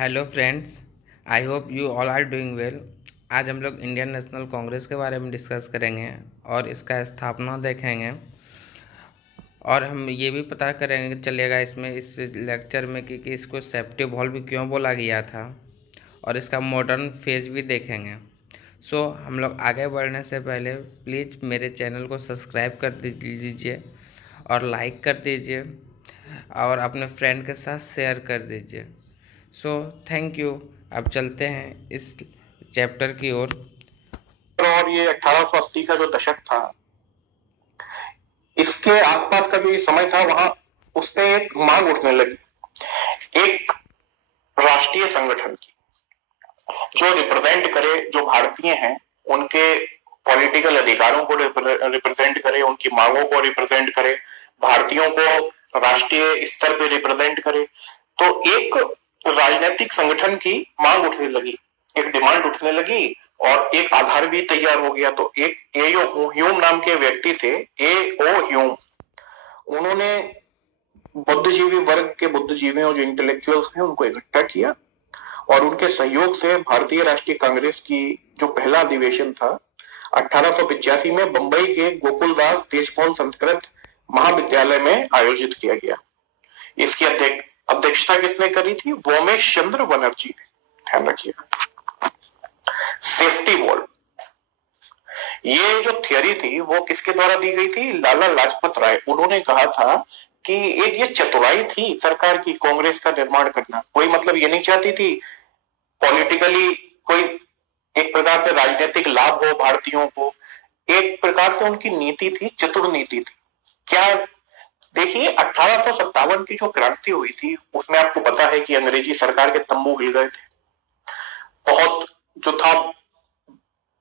Hello friends, I hope you all are doing well. आज हम लोग इंडियन नेशनल कांग्रेस के बारे में डिस्कस करेंगे और इसका स्थापना देखेंगे। और हम ये भी पता करेंगे चलेगा इसमें इस लेक्चर में कि इसको सेफ्टी वॉल्व भी क्यों बोला गया था और इसका मॉडर्न फेज भी देखेंगे। सो हम लोग आगे बढ़ने से पहले प्लीज़ मेरे चैनल को सब्सक्राइब कर दीजिए और लाइक कर दीजिए और अपने फ्रेंड के साथ शेयर कर दीजिए। So thank you. अब चलते हैं इस चैप्टर की ओर। और ये 1880 का जो दशक था, इसके आसपास का जो ये समय था, वहां उसमें एक मांग उठने लगी एक राष्ट्रीय संगठन की, जो रिप्रेजेंट करे, जो भारतीय हैं उनके पॉलिटिकल अधिकारों को रिप्रेजेंट करे, उनकी मांगों को रिप्रेजेंट करे, भारतीयों को राष्ट्रीय स्तर पे रिप्रेजेंट करे। तो एक राजनीतिक संगठन की मांग उठने लगी, एक डिमांड उठने लगी और एक आधार भी तैयार हो गया। तो एक एओ ह्यूम नाम के व्यक्ति थे, एओ ह्यूम। उन्होंने बुद्धिजीवी वर्ग के बुद्धिजीवियों, जो इंटेलेक्चुअल्स हैं, उनको इकट्ठा किया और उनके सहयोग से भारतीय राष्ट्रीय कांग्रेस की जो पहला अधिवेशन था 1885 में बंबई के गोकुलदास देशपाल संस्कृत महाविद्यालय में आयोजित किया गया। इसकी अध्यक्षता किसने करी थी? वोमेश चंद्र बनर्जी ने। ध्यान रखिएगा, सेफ्टी वॉल्व, ये जो थियरी थी वो किसके द्वारा दी गई थी? लाला लाजपत राय। उन्होंने कहा था कि एक ये चतुराई थी सरकार की कांग्रेस का निर्माण करना। कोई मतलब ये नहीं चाहती थी पॉलिटिकली कोई एक प्रकार से राजनीतिक लाभ हो भारतीयों को। एक प्रकार से उनकी नीति थी, चतुर नीति थी। क्या? देखिए, 1857 की जो क्रांति हुई थी उसमें आपको पता है कि अंग्रेजी सरकार के तंबू हिल गए थे। बहुत जो था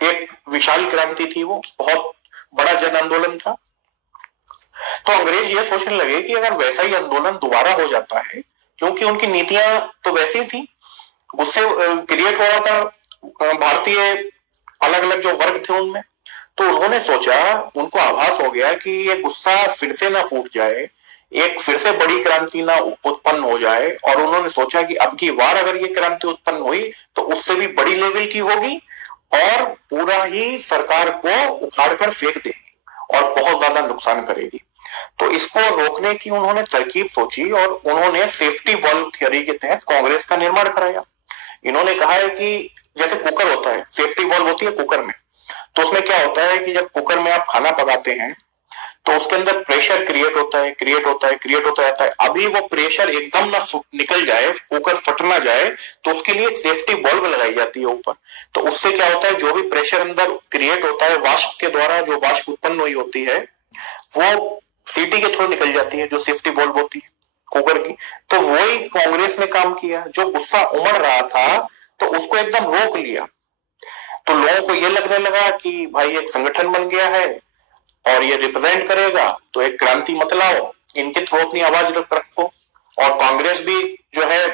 एक विशाल क्रांति थी, वो बहुत बड़ा जन आंदोलन था। तो अंग्रेज ये सोचने लगे कि अगर वैसा ही आंदोलन दोबारा हो जाता है, क्योंकि उनकी नीतियां तो वैसी थी, गुस्से क्रिएट हो रहा था भारतीय अलग अलग जो वर्ग थे उनमें, तो उन्होंने सोचा, उनको आभास हो गया कि ये गुस्सा फिर से ना फूट जाए, एक फिर से बड़ी क्रांति ना उत्पन्न हो जाए। और उन्होंने सोचा कि अब की बार अगर ये क्रांति उत्पन्न हुई तो उससे भी बड़ी लेवल की होगी और पूरा ही सरकार को उखाड़ कर फेंक देगी और बहुत ज्यादा नुकसान करेगी। तो इसको रोकने की उन्होंने तरकीब सोची और उन्होंने सेफ्टी वॉल्व थ्योरी के तहत कांग्रेस का निर्माण कराया। इन्होंने कहा है कि जैसे कुकर होता है, सेफ्टी वॉल्व होती है कुकर में, तो उसमें क्या होता है कि जब कुकर में आप खाना पकाते हैं तो उसके अंदर प्रेशर क्रिएट होता है, क्रिएट होता है, क्रिएट होता रहता है। अभी वो प्रेशर एकदम ना निकल जाए, कुकर फट ना जाए, तो उसके लिए एक सेफ्टी बल्ब लगाई जाती है ऊपर। तो उससे क्या होता है, जो भी प्रेशर अंदर क्रिएट होता है वाष्प के द्वारा, जो वाष्प उत्पन्न हुई होती है, वो सीटी के थ्रू निकल जाती है, जो सेफ्टी बल्ब होती है कुकर की। तो वही कांग्रेस ने काम किया, जो गुस्सा उमड़ रहा था तो उसको एकदम रोक लिया। तो लोगों को ये लगने लगा कि भाई एक संगठन बन गया है और ये रिप्रेजेंट करेगा, तो एक क्रांति मत लाओ, इनके थ्रू अपनी आवाज रखो। और कांग्रेस भी जो है,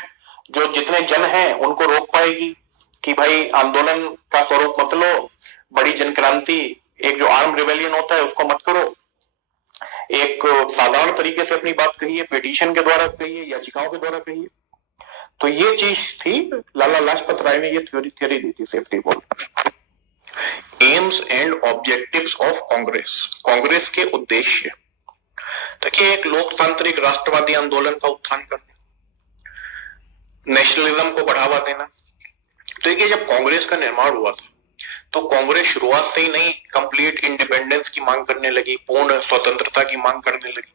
जो जितने जन हैं उनको रोक पाएगी कि भाई आंदोलन का स्वरूप मत लो, बड़ी जन क्रांति, एक जो आर्म रिवेलियन होता है उसको मत करो, एक साधारण तरीके से अपनी बात कहिए, पिटीशन के द्वारा कहिए, याचिकाओं के द्वारा कहिए। तो ये चीज थी, लाला लाजपत राय ने ये थ्योरी दी थी safety valve. AIIMS and objectives of Congress, Congress के उद्देश्य। देखिए, एक लोकतांत्रिक राष्ट्रवादी आंदोलन का उत्थान करना, नेशनलिज्म को बढ़ावा देना। तो देखिए, जब कांग्रेस का निर्माण हुआ था तो कांग्रेस शुरुआत से ही नहीं कंप्लीट इंडिपेंडेंस की मांग करने लगी, पूर्ण स्वतंत्रता की मांग करने लगी।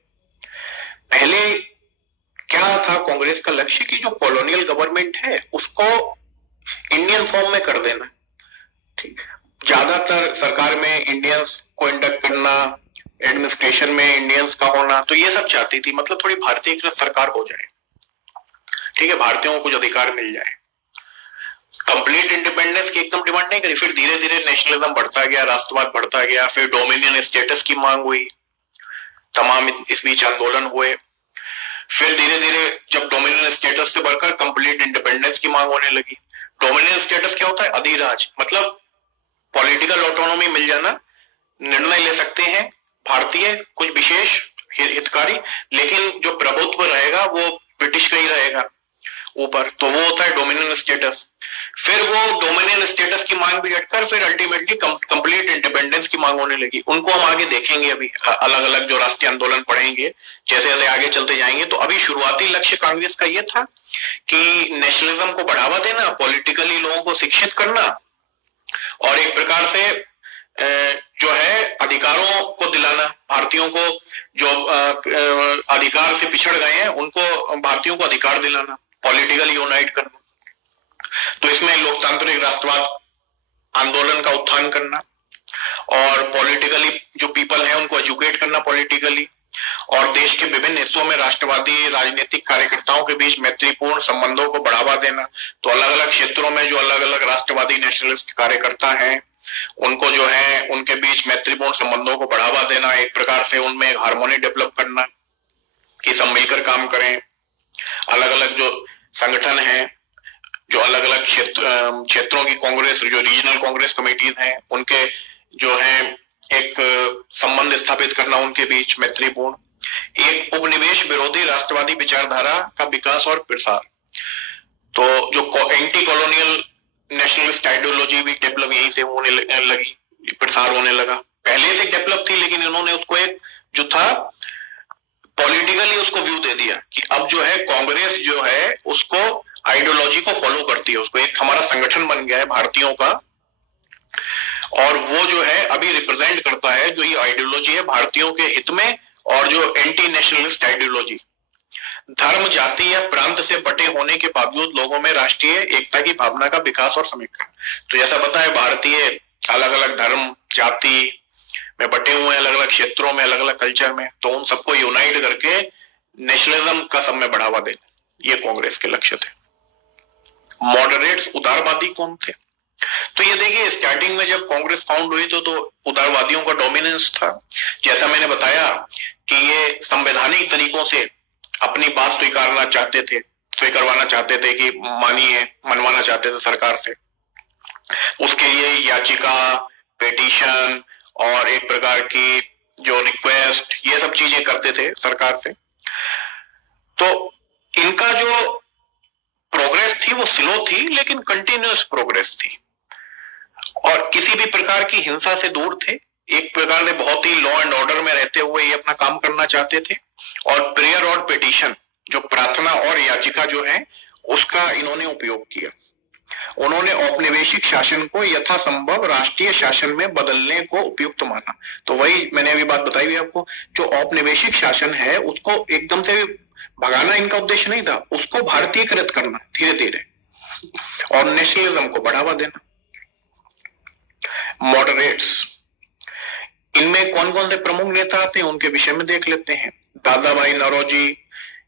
पहले क्या था कांग्रेस का लक्ष्य कि जो कॉलोनियल गवर्नमेंट है उसको इंडियन फॉर्म में कर देना। ठीक, ज्यादातर सरकार में इंडियंस को इंडक्ट करना, एडमिनिस्ट्रेशन में इंडियंस का होना, तो ये सब चाहती थी, मतलब थोड़ी भारतीय सरकार हो जाए। ठीक है, भारतीयों को कुछ अधिकार मिल जाए। कंप्लीट इंडिपेंडेंस की एकदम डिमांड नहीं करी, फिर धीरे धीरे नेशनलिज्म बढ़ता गया, राष्ट्रवाद बढ़ता गया, फिर डोमिनियन स्टेटस की मांग हुई, तमाम इस बीच आंदोलन हुए। फिर धीरे धीरे जब डोमिनियन स्टेटस से बढ़कर कंप्लीट इंडिपेंडेंस की मांग होने लगी। डोमिनियन स्टेटस क्या होता है? अधिराज, मतलब पॉलिटिकल ऑटोनॉमी मिल जाना, निर्णय ले सकते हैं भारतीय कुछ विशेष हितकारी, लेकिन जो प्रभुत्व रहेगा वो ब्रिटिश का ही रहेगा। ऊपर, तो वो होता है डोमिनियन स्टेटस। फिर वो डोमिनियन स्टेटस की मांग भी हटकर फिर अल्टीमेटली कंप्लीट इंडिपेंडेंस की मांग होने लगी। उनको हम आगे देखेंगे, अभी अलग अलग जो राष्ट्रीय आंदोलन पढ़ेंगे जैसे जैसे आगे चलते जाएंगे। तो अभी शुरुआती लक्ष्य कांग्रेस का ये था कि नेशनलिज्म को बढ़ावा देना, पॉलिटिकली लोगों को शिक्षित करना और एक प्रकार से जो है अधिकारों को दिलाना, भारतीयों को जो अधिकार से पिछड़ गए हैं उनको, भारतीयों को अधिकार दिलाना, पॉलिटिकली यूनाइट करना। तो इसमें लोकतांत्रिक राष्ट्रवाद आंदोलन का उत्थान करना और पॉलिटिकली जो पीपल है उनको एजुकेट करना पॉलिटिकली, और देश के विभिन्न हिस्सों में राष्ट्रवादी राजनीतिक कार्यकर्ताओं के बीच मैत्रीपूर्ण संबंधों को बढ़ावा देना। तो अलग अलग क्षेत्रों में जो अलग अलग राष्ट्रवादी नेशनलिस्ट कार्यकर्ता हैं उनको जो है उनके बीच मैत्रीपूर्ण संबंधों को बढ़ावा देना, एक प्रकार से उनमें एक हार्मोनी डेवलप करना कि सब मिलकर काम करें। अलग अलग जो संगठन हैं, जो अलग अलग क्षेत्रों की कांग्रेस, जो रीजनल कांग्रेस कमेटीज हैं, उनके जो है एक संबंध स्थापित करना उनके बीच मैत्रीपूर्ण। एक उपनिवेश विरोधी राष्ट्रवादी विचारधारा का विकास और प्रसार। तो जो एंटी कॉलोनियल नेशनलिस्ट आइडियोलॉजी भी डेवलप यहीं से होने लगी, प्रसार होने लगा। पहले से डेवलप थी लेकिन इन्होंने उसको एक जो था पॉलिटिकली उसको व्यू दे दिया कि अब जो है कांग्रेस जो है उसको आइडियोलॉजी को फॉलो करती है, उसको एक हमारा संगठन बन गया है भारतीयों का, और वो जो है अभी रिप्रेजेंट करता है जो ये आइडियोलॉजी है भारतीयों के हित में, और जो एंटी नेशनलिस्ट आइडियोलॉजी धर्म, जाति या प्रांत से बटे होने के बावजूद लोगों में राष्ट्रीय एकता की भावना का विकास और समीकरण। तो जैसा पता है भारतीय अलग अलग धर्म जाति में बटे हुए हैं, अलग अलग क्षेत्रों में, अलग अलग कल्चर में, तो उन सबको यूनाइट करके नेशनलिज्म का सब में बढ़ावा देना, ये कांग्रेस के लक्ष्य थे। मॉडरेट्स उदारवादी कौन थे? तो ये देखिए स्टार्टिंग में जब कांग्रेस फाउंड हुई तो उदारवादियों का डोमिनेंस था। जैसा मैंने बताया कि ये संवैधानिक तरीकों से अपनी बात स्वीकारना चाहते थे, स्वीकारवाना चाहते थे कि मानिए, मनवाना चाहते थे सरकार से। उसके लिए याचिका, पिटीशन और एक प्रकार की जो रिक्वेस्ट, ये सब चीजें करते थे सरकार से। तो इनका जो प्रोग्रेस थी वो स्लो थी लेकिन कंटिन्यूअस प्रोग्रेस थी, और किसी भी प्रकार की हिंसा से दूर थे। एक प्रकार से बहुत ही लॉ एंड ऑर्डर में रहते हुए ये अपना काम करना चाहते थे, और प्रेयर और पिटीशन, जो प्रार्थना और याचिका जो है उसका इन्होंने उपयोग किया। उन्होंने औपनिवेशिक शासन को यथासंभव राष्ट्रीय शासन में बदलने को उपयुक्त माना। तो वही मैंने अभी बात बताई आपको, जो औपनिवेशिक शासन है उसको एकदम से भगाना इनका उद्देश्य नहीं था, उसको भारतीयकृत करना धीरे धीरे, और नेशनलिज्म को बढ़ावा देना। मॉडरेट्स, इनमें कौन कौन से प्रमुख नेता आते हैं उनके विषय में देख लेते हैं। दादा भाई नौरोजी,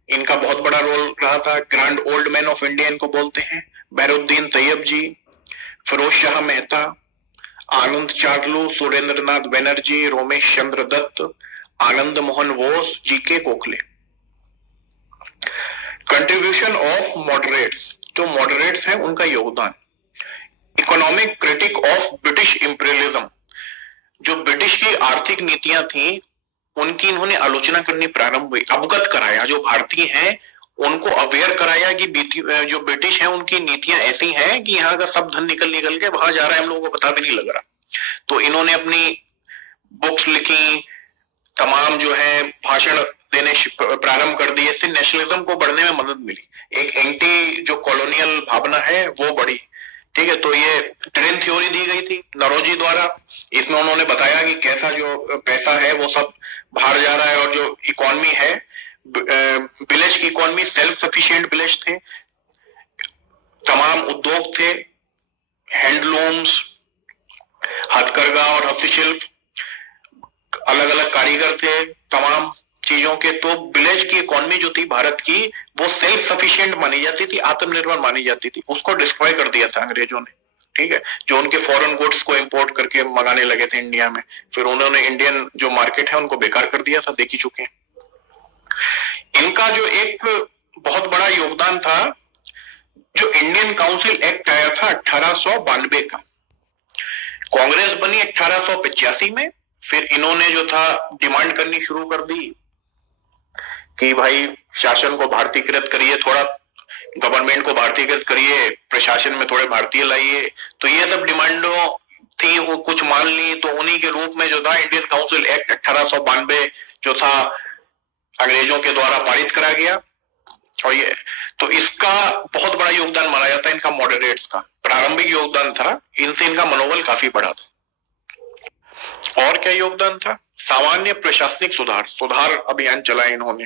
इनका बहुत बड़ा रोल रहा था, grand old man of India इनको बोलते हैं। Badruddin Tyabji, Pherozeshah Mehta, Anand Charlu, Surendranath Banerjee, Romesh Chandra Dutt, Anand Mohan Bose, G K Gokhale. Contribution of moderates, जो मॉडरेट्स हैं उनका योगदान। Economic critique of British imperialism, जो ब्रिटिश की आर्थिक नीतियां थी उनकी इन्होंने आलोचना करनी प्रारंभ हुई। अवगत कराया, जो भारतीय हैं उनको अवेयर कराया कि जो ब्रिटिश है उनकी नीतियां ऐसी हैं कि यहाँ का सब धन निकल निकल के वहां जा रहा है, हम लोगों को पता भी नहीं लग रहा। तो इन्होंने अपनी बुक्स लिखी, तमाम जो है भाषण देने प्रारंभ कर दिए, इससे नेशनलिज्म को बढ़ने में मदद मिली। एक एंटी जो कॉलोनियल भावना है वो बढ़ी। ठीक है, तो ये ट्रेन थ्योरी दी गई थी नौरोजी द्वारा। इसमें उन्होंने बताया कि कैसा जो पैसा है वो सब बाहर जा रहा है, और जो इकोनॉमी है, विलेज की इकोनॉमी, सेल्फ सफिशिएंट विलेज थे, तमाम उद्योग थे, हैंडलूम्स, हथकरघा और हस्तशिल्प, अलग अलग कारीगर थे तमाम चीजों के। तो विलेज की इकोनॉमी जो थी भारत की वो सेल्फ सफिशिएंट मानी जाती थी, आत्मनिर्भर मानी जाती थी। उसको डिस्ट्रॉय कर दिया था अंग्रेजों ने। ठीक है, जो उनके फॉरेन गुड्स को इंपोर्ट करके मंगाने लगे थे इंडिया में, फिर उन्होंने इंडियन जो मार्केट है उनको बेकार कर दिया था, देख ही चुके हैं। इनका जो एक बहुत बड़ा योगदान था, जो इंडियन काउंसिल एक्ट आया था 1892 का। कांग्रेस बनी 1885 में। फिर इन्होंने जो था डिमांड करनी शुरू कर दी कि भाई शासन को भारतीयकृत करिए, थोड़ा गवर्नमेंट को भारतीयकृत करिए, प्रशासन में थोड़े भारतीय लाइए। तो ये सब डिमांडों थी, वो कुछ मान ली। तो उन्हीं के रूप में जो था इंडियन काउंसिल एक्ट 1892 जो था अंग्रेजों के द्वारा पारित करा गया। और ये तो इसका बहुत बड़ा योगदान माना जाता है इनका मॉडरेट्स का, प्रारंभिक योगदान था, इनसे इनका मनोबल काफी बढ़ा था। और क्या योगदान था? सामान्य प्रशासनिक सुधार अभियान चलाए इन्होंने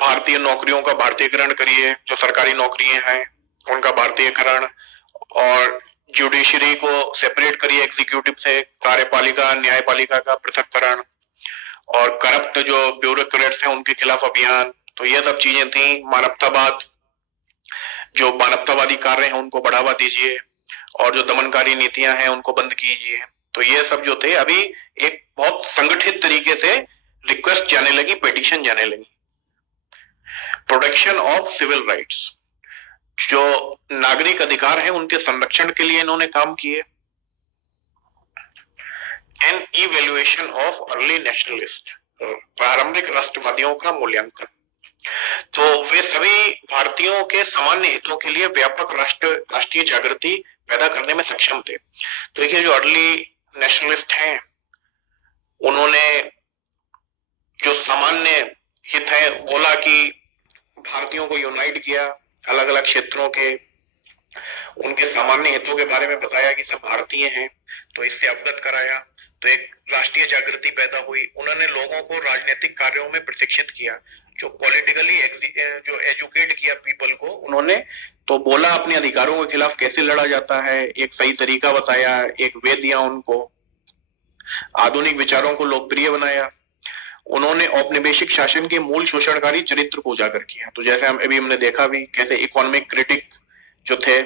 भारतीय नौकरियों का भारतीयकरण करिए, जो सरकारी नौकरियां हैं उनका भारतीयकरण, और जुडिशरी को सेपरेट करिए एग्जीक्यूटिव से, कार्यपालिका न्यायपालिका का पृथककरण, और करप्ट जो ब्यूरोक्रेट्स हैं उनके खिलाफ अभियान। तो ये सब चीजें थी। जो मानवतावादी कार्य हैं उनको बढ़ावा दीजिए, और जो दमनकारी नीतियां हैं उनको बंद कीजिए। तो ये सब जो थे, अभी एक बहुत संगठित तरीके से रिक्वेस्ट जाने लगी, पेटिशन जाने लगी। प्रोटेक्शन ऑफ सिविल राइट्स, जो नागरिक अधिकार हैं उनके संरक्षण के लिए इन्होंने काम किए। An evaluation of early nationalist, प्रारंभिक राष्ट्रवादियों का मूल्यांकन। तो वे सभी भारतीयों के सामान्य हितों के लिए व्यापक राष्ट्रीय जागृति पैदा करने में सक्षम थे। तो देखिए, जो अर्ली नेशनलिस्ट हैं उन्होंने जो सामान्य हित है बोला कि भारतीयों को यूनाइट किया, अलग अलग क्षेत्रों के उनके सामान्य हितों के बारे में बताया कि सब भारतीय हैं, तो इससे अवगत कराया। तो एक राष्ट्रीय जागृति पैदा हुई। उन्होंने लोगों को राजनीतिक कार्यों में प्रशिक्षित किया, जो पॉलिटिकली जो एजुकेट किया पीपल को उन्होंने। तो बोला अपने अधिकारों के खिलाफ कैसे लड़ा जाता है, एक सही तरीका बताया, एक वे दिया उनको, आधुनिक विचारों को लोकप्रिय बनाया। उन्होंने औपनिवेशिक शासन के मूल शोषणकारी चरित्र को उजागर किया। तो जैसे हमने देखा भी कैसे इकोनॉमिक क्रिटिक जो थे,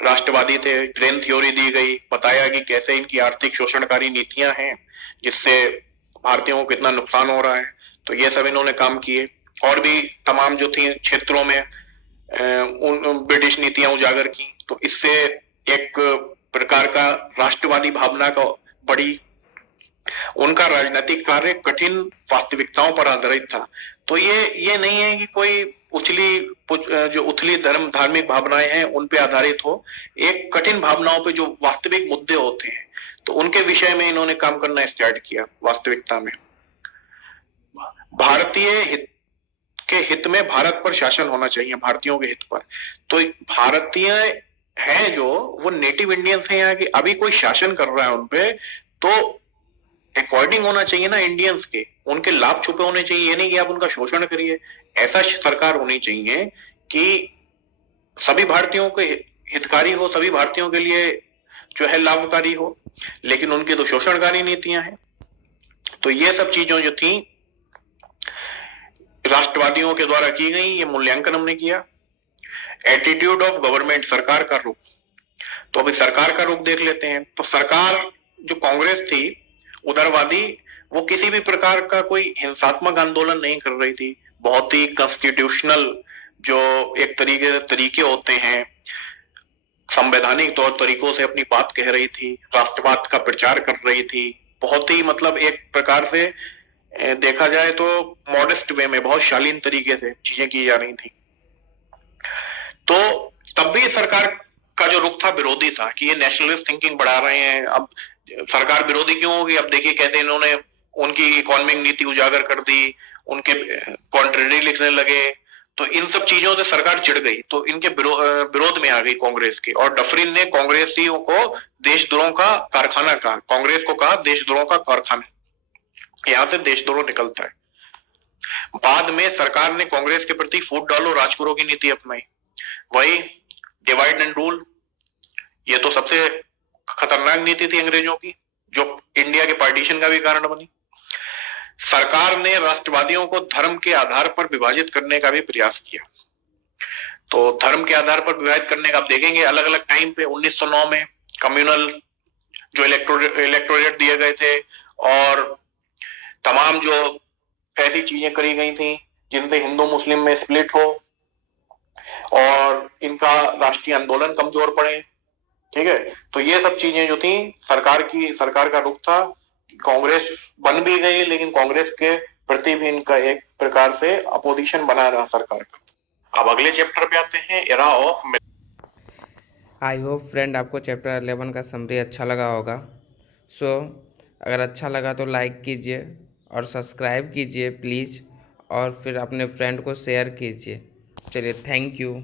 राष्ट्रवादी थे, ग्रेन थ्योरी दी गई, बताया कि कैसे इनकी आर्थिक शोषणकारी नीतियां हैं जिससे भारतीयों को कितना नुकसान हो रहा है। तो ये सब इन्होंने काम किए। और भी तमाम जो थी क्षेत्रों में ब्रिटिश नीतियां उजागर की। तो इससे एक प्रकार का राष्ट्रवादी भावना का बड़ी। उनका राजनीतिक कार्य कठिन वास्तविकताओं पर आधारित था। तो ये नहीं है कि कोई उथली धार्मिक भावनाएं हैं उन पे आधारित हो, एक कठिन भावनाओं पे जो वास्तविक मुद्दे होते हैं तो उनके विषय में इन्होंने काम करना स्टार्ट किया। वास्तविकता में भारतीय हित में भारत पर शासन होना चाहिए, भारतीयों के हित पर। तो भारतीय हैं जो वो नेटिव इंडियंस हैं यहाँ के, अभी कोई शासन कर रहा है उनपे तो अकॉर्डिंग होना चाहिए ना इंडियंस के, उनके लाभ छुपे होने चाहिए। ये नहीं कि आप उनका शोषण करिए। ऐसा सरकार होनी चाहिए कि सभी भारतीयों के हितकारी हो, सभी भारतीयों के लिए जो है लाभकारी हो, लेकिन उनकी तो शोषणकारी नीतियां हैं। तो ये सब चीजों जो थी राष्ट्रवादियों के द्वारा की गई, ये मूल्यांकन हमने किया। एटीट्यूड ऑफ गवर्नमेंट, सरकार का रुख। तो अभी सरकार का रुख देख लेते हैं। तो सरकार जो कांग्रेस थी उदारवादी, वो किसी भी प्रकार का कोई हिंसात्मक आंदोलन नहीं कर रही थी। बहुत ही कॉन्स्टिट्यूशनल जो एक तरीके होते हैं, संवैधानिक तौर तरीकों से अपनी बात कह रही थी, राष्ट्रवाद का प्रचार कर रही थी। बहुत ही मतलब एक प्रकार से देखा जाए तो मॉडेस्ट वे में, बहुत शालीन तरीके से चीजें की जा रही थी। तो तब भी सरकार का जो रुख था विरोधी था कि ये नेशनलिस्ट थिंकिंग बढ़ा रहे हैं। अब सरकार विरोधी क्यों होगी? अब देखिए कैसे इन्होंने उनकी इकोनॉमिक नीति उजागर कर दी, उनके कॉन्ट्रेरी लिखने लगे। तो इन सब चीजों से सरकार चिढ़ गई, तो इनके विरोध में आ गई कांग्रेस के। और डफरिन ने कांग्रेसियों को देशद्रोह का कारखाना कहा, कांग्रेस को कहा देशद्रोह का कारखाना। यहां से देशद्रोह निकलता है। बाद में सरकार ने कांग्रेस के प्रति फूट डालो राज करो की नीति अपनाई, वही डिवाइड एंड रूल। ये तो सबसे खतरनाक नीति थी अंग्रेजों की, जो इंडिया के पार्टीशन का भी कारण बनी। सरकार ने राष्ट्रवादियों को धर्म के आधार पर विभाजित करने का भी प्रयास किया। तो धर्म के आधार पर विभाजित करने का आप देखेंगे अलग अलग टाइम पे 1909 में कम्युनल जो इलेक्टोरेट दिए गए थे, और तमाम जो ऐसी चीजें करी गई थी जिनसे हिंदू मुस्लिम में स्प्लिट हो और इनका राष्ट्रीय आंदोलन कमजोर पड़े। ठीक है, तो ये सब चीजें जो थी सरकार का रुख था। कांग्रेस बन भी गई, लेकिन कांग्रेस के प्रति भी इनका एक प्रकार से अपोजिशन बना रहा सरकार का। अब अगले चैप्टर पे आते हैं, era of. I hope friend आपको चैप्टर 11 का समरी अच्छा लगा होगा। सो अगर अच्छा लगा तो लाइक कीजिए और सब्सक्राइब कीजिए प्लीज़, और फिर अपने फ्रेंड को शेयर कीजिए। चलिए, थैंक यू।